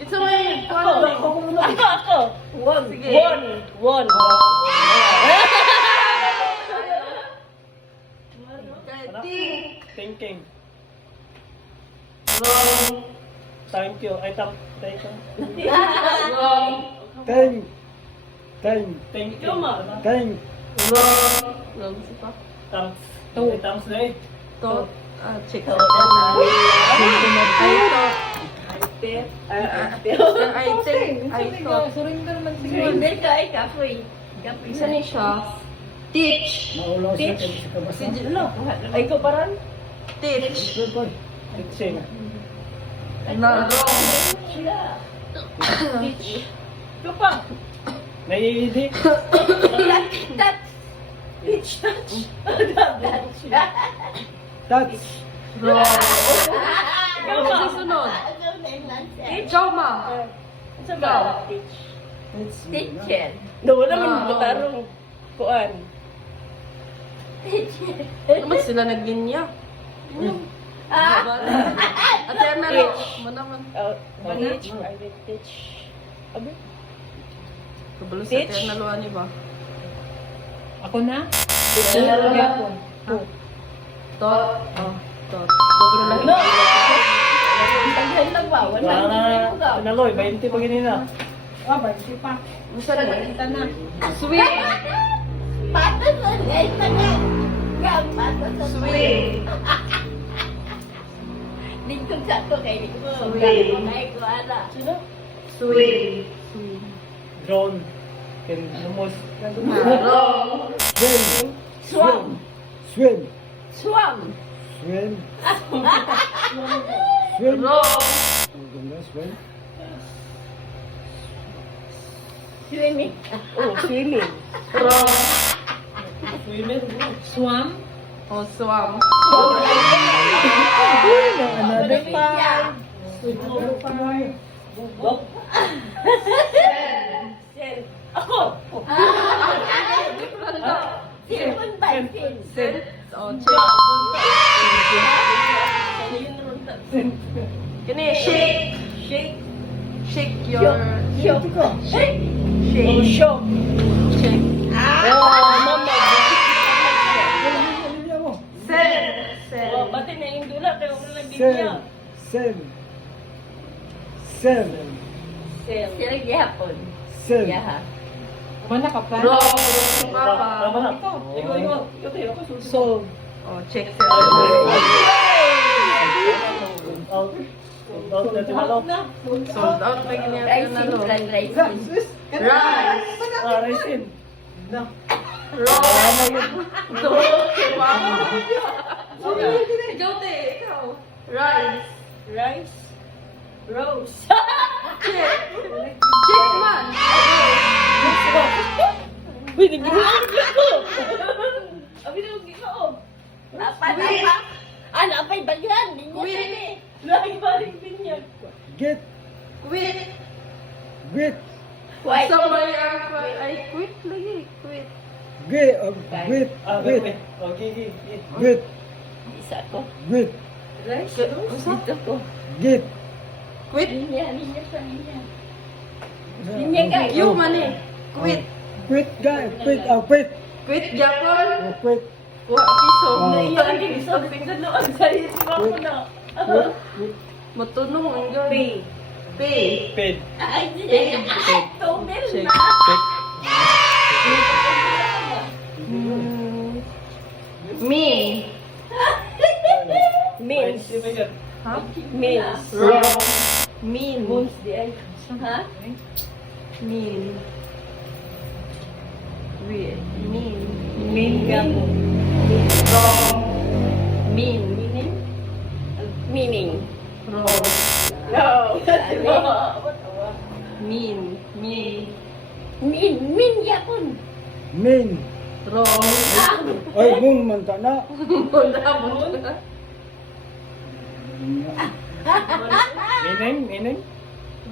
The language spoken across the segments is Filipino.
Isa mo yun. Ako. One. Sige. One. Thinking. Wrong. Thank you. Ay, thank you. Wrong. Thank. Thank. Thank you. Thank. Wrong. Wrong. Sipa. Thanks. Thanks, Day. To. Check. To. I thought. Hindi ka ay kapoy. Isa ni siya. Teach. Maulaw siya Teach. sa kabasa. Ay ko paran. Teach. Teaching. Na wrong. Ito pa. Naiidi. Touch. Teach touch. Touch. Wrong. Ikaw Ano ma. susunod? Ikaw ma. Sa ba? Teacher. No, wala man butarong. Kuan. Ano ba sila naglinya? Ate na rin. Manaman. Teach. I will teach. Abi? Kabalo sa Teach. ate na luwan niyo ba? Ako na? Ako. Tot. Oh. Tot. No. Taghan lang ba? Wala Wala na. Tinaloy. 20 pa ganina. Musa na. Sweet. Patas na guys na nga. Patas na Sweet. Lingkod sa to kay Lingkod. Sweet. Ay ko ala. Sino? Sweet. Drone. Can lumos. Wrong. Swim. Swam. Swim. Swam. Swim. Swim. Wrong. Ang ganda, swim. Swimming. Oh, swimming. Wrong. Swimming. Swam. Oh, swam. Another five. Walk. Ako. Silpon ba? Sit. Oh, check. Kini, shake. Shake. Shake your... Shake. Shake. Oh, Shake. show. Shake. Oh, mama. Send. Send. Oh, bati na yung dula kaya wala lang Sen. niya. Sen. Sen. Sila gihapon. Sen. Yaha. Wrong. Papa. Tama na. Ikaw. So. Oh, check. Out. Out na tinalo. Sold out lagi niya Rising, na lo. rising. Rice. Raisin. Wrong. Ikaw, te. Ikaw. Rice. Rice. Rose. Check. Check man. Uy, nagiging ko. Abi na ko. Apa. Ah, napay daghan. Linya. Lagi balik binyag. Get. Quit. Get. White. Somebody ay quit lagi. Quit. Get. Get. Ah, Get. okay. Okay. Get. Isa ko. Get. Rice. Dito ko. Get. Quit. Linya sa linya. Linya ka. You man eh. Quit. Quit, guys. Quit. Quit. Quit Japon. Quit. Wa piso. Naiyo ang gusto. Pinagano ang sayit mo na. Quit. Quit. Matunong ang gawin. Pay. Paid. Ay, sige. Tumil Check. na. Me. Means. Ha? Means. Wrong. Mean. Means di ay. Ha? Mean. Weird. Mean. Mean ka mo. Wrong. Mean. Meaning? Meaning. Wrong. No. Mean. Mean. Mean. Mean yapon. Min. Wrong. Ay, mun man ka na. Wala mo. Meaning?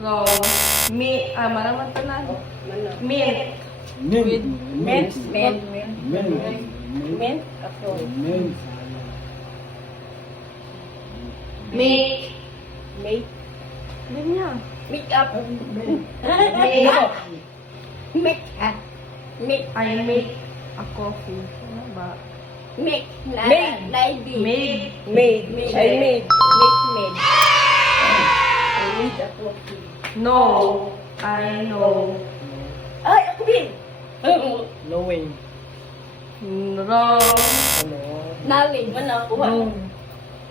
Wrong. Me. Maraman tanan. Mean. Min. With. Men. Men. Min. Men. Ako. Min. Make. Make. Ganyan. Make up. Make. Make up. Make. I make a coffee. Ano ba? Make. Made. Lady. Made. Made. Made. I made. Make. Made. I made a coffee. No. I know. Ay, ako din. Knowing. Wrong. Ano? Knowledge. Ano? Known.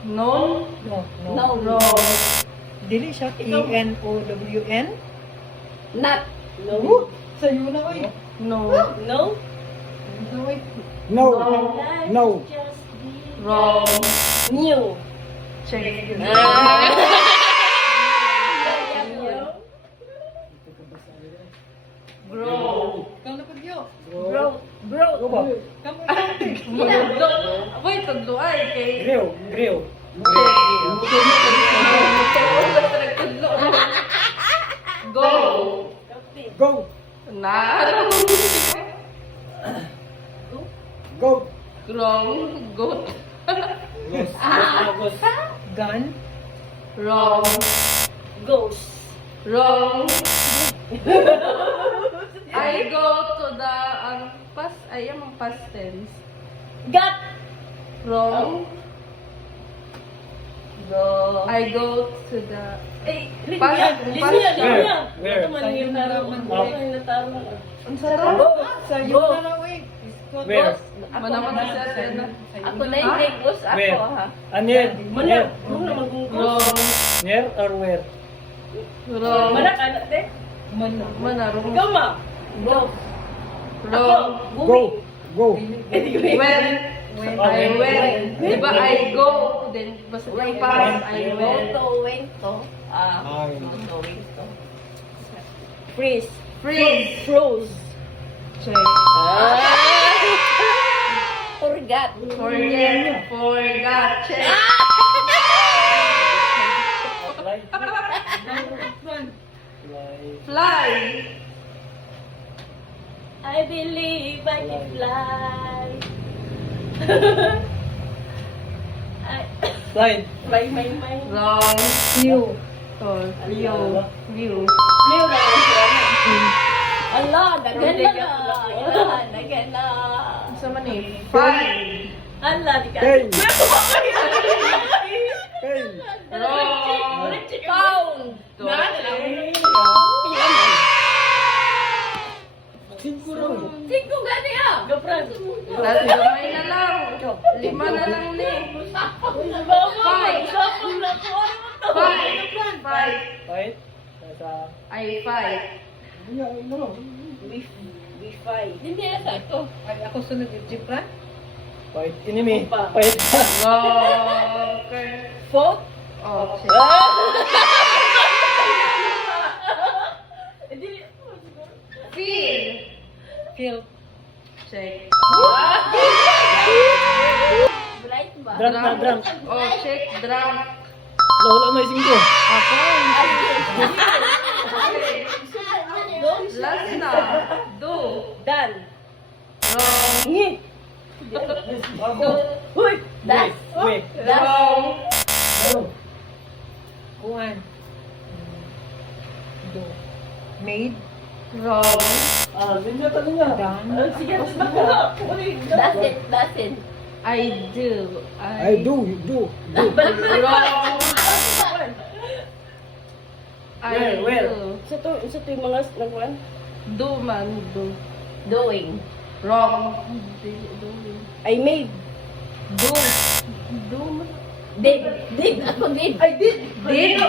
No. No. No. Wrong. Dili siya K-N-O-W-N? Not. No. Sa'yo na oy. No. No. No. No. Wrong. New. Check. Grow. Bro. Bro. Ano ba? Magudlo. Wait, taglo ay. Kay... Grill. Grill. Go. Go. Na. Go. Wrong. Goat. Gun. Wrong. Ghost. Wrong. I go to the past. I am ang past tense. Got. Wrong. Go. I go to the Eh, Pas- Linya. Where? Ito man yung nataro. ang sarap. Sa'yo. Where? Manaman na siya sa na. Ako na yung negos ako Where? ha. Near. Near. Muna magungkos. Wrong. Near or where? Wrong. Mana ka na, te? Mana. Wrong. Ikaw ma. Go. Wrong. Go. Go. When I went. Diba I go. Then basta yung past I went. Wento. Ay. Freeze. Freeze. Froze. Check. Forgot. Forget. Forgot. Check. Fly. Fly. I believe I can fly. Slide. My. Wrong. View. Oh, view. View. Leo na lang siya. Allah, dagan na. Sa man eh. Five. Allah, di ka. Hey. Hey. Wrong. Pound. Cinco gani ah. Dati gamay na lang. 5 na lang ni. Five. Five. Right? Sa I five. We fight. Hindi ata ito. ako sunod yung jeep ra? Fight enemy. Fight. Okay. Vote. Oh, check. Feel. Kill. Check. Bright ba? Drunk na drunk. Oh, check. Drunk. Wala na yung 5. Ako. Go. Last na. Do. Done. Wrong. Ngi. Huy. Das. Wait. Wrong. Kuan. Do. Made. Wrong. Done. That's it. I do. I do. Do. Wrong. I Where? do. Sa to yung mga nagwan. Do man. Do. Doing. Wrong. Doing. I made. Do. Do man. Did. Ako did. Did.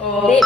Oh. Did.